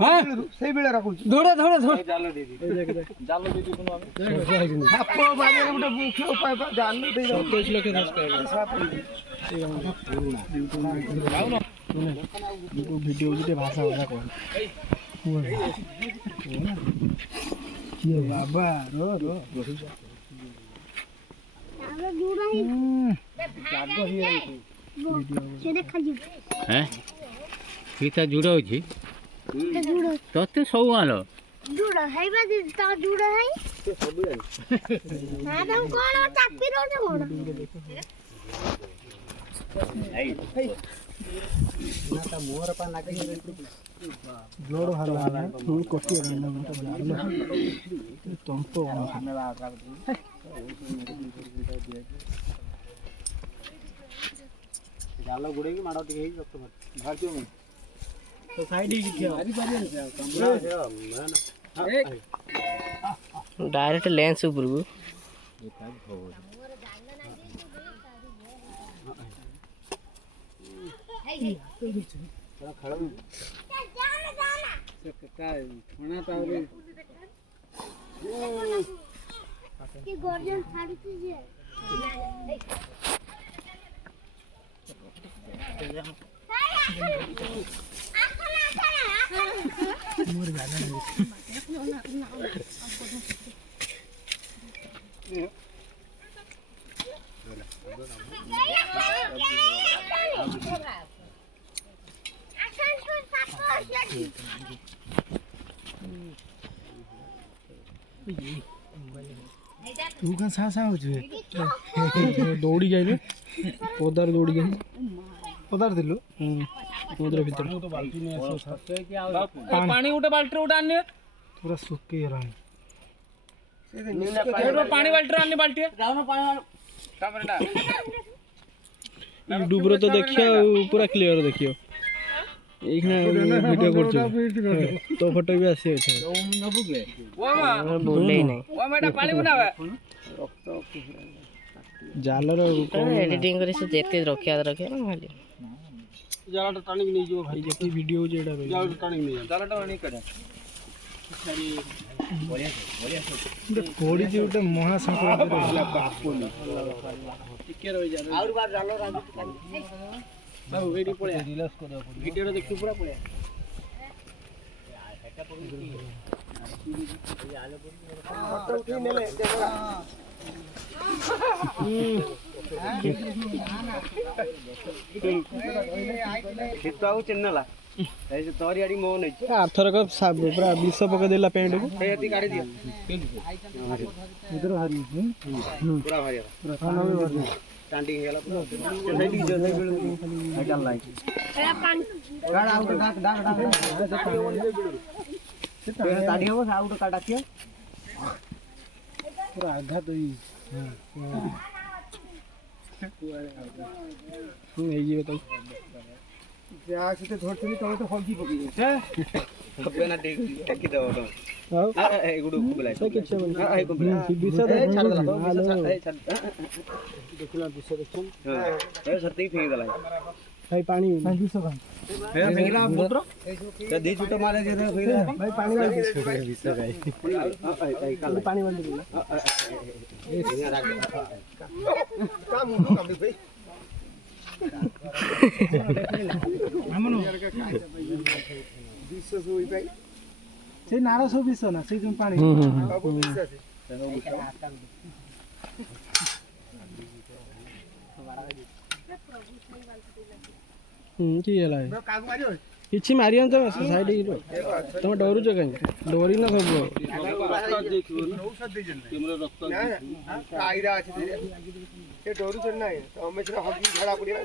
हां सही बेला रखु धोड़ा धोड़ा धोड़ा जाल दे दी जाल दे दी कोनो हम आपको बारे में गोटे मुख्य उपाय जाल दे दो 27 लाख 10 का यूट्यूब वीडियो जे भाषा भाषा को ये बाबा रो रो আমরা জুড়াই जागो ही সে দেখা যাবে हैं सीता जुड़ा होची तते सब आलो জুড়া হাইবা দি তা জুড়া হাই तो सब जानी হ্যাঁ তো কোন চাপি রোতে কোন आई ना ता मोर पा लागे जोड़ हल्ला है फुल कोटी रहना मतलब तुम तो जाल गुड़े की माड़ो टिके रक्त भारतीय में तो साइड ही क्या मारी पारी ना डायरेक्ट लेंस ऊपर को खड़ा काय खाना तावले কি গর্জন ছাড়িতে যে मोर गाना नहीं तू कहाँ सा हो जे दौड़ी जाइबे पदार दौड़ी जाई पदार दिलु उधर भीतर तो बाल्टी में ऐसे पानी उठे बाल्टी उठा आने पूरा सूख के रहा पानी बाल्टी आने बाल्टी जाओ ना पानी कामरेडा यूट्यूब रे तो देखियो पूरा क्लियर देखियो एखना वीडियो करछ तो फोटो भी आसी छै न बुगले ओमा बोले नहीं ओ मेटा पानी बनावे जाल रो एडिटिंग करे से जेते रखिया रखे ना खाली जाला टाणी नहीं जो भाई जेती वीडियो जेडा जाला टाणी नहीं जाला टाणी करे कोड़ी जे उटे महा संक्रांति रे होला बापू टिके रहि जा और बार जालो राजू बाबू वीडियो पळे रिलैक्स कर वीडियो रे देखि पूरा पळे फोटो उठी नेले देखा खिताऊ चिन्नला ऐसे तोरी आडी मोन है आथर का पूरा 20 पका देला पैंट को एती काढी दिया इधर हरी पूरा भारी पूरा खाना भी भर टांडी गेला पूरा सही जो सही बिल चल लाइक गाड़ आउट डाक डाक डाक ताड़ी हो आउट काटा के पूरा आधा तो ही नहीं ये बताओ जा से धरछनी तमे तो हल्दी पकी छे बेना टेक की दो तो हां ए गुडू को बुलाय तो किछ बन ए को बुलाय बिसा ए छाड़ दला तो ए छाड़ देखला दिशा देखछन ए सत्ती फेंक दला भाई पानी भाई दिशा का ए फेंकला पुत्र ते दी छुटा मारे जे भाई पानी वाली दिशा भाई पानी वाली काम मुंडो काबी भाई हमनो दिशा सोई भाई से नारा सो दिशा ना से जो पानी बाबू दिशा से की हला किछि मारियन तो साइड ही तुम डरू छ कहीं डोरी ना सब कैमरा रक्त आईरा अछि ए डरू छ नाही तो हमें से हगी झड़ा पड़िया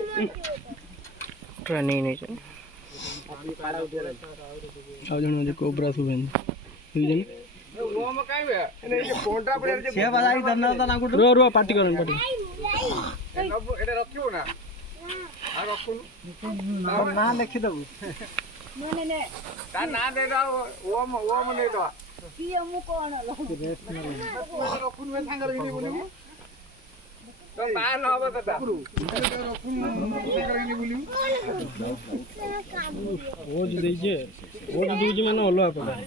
ट्रेनिंग नहीं छ आ जण जे कोबरा सुबेन ठीक जन रो में काई बे ने जे कोंट्रा पड़िया जे छे बाजाई दन्ना ता ना गुड रो रो पार्टी करन पार्टी एटा रखियो ना आ रखुन ना लिखि दबु ने ता ना दे दो ओम दे दो কি মু কোন লো रखुन में सांगर दिने बोले ଓଜ୍ ଦେଇଛେ ଓଜ୍ ଦଉଛି ମାନେ ଅଲଗା ପ୍ରକାର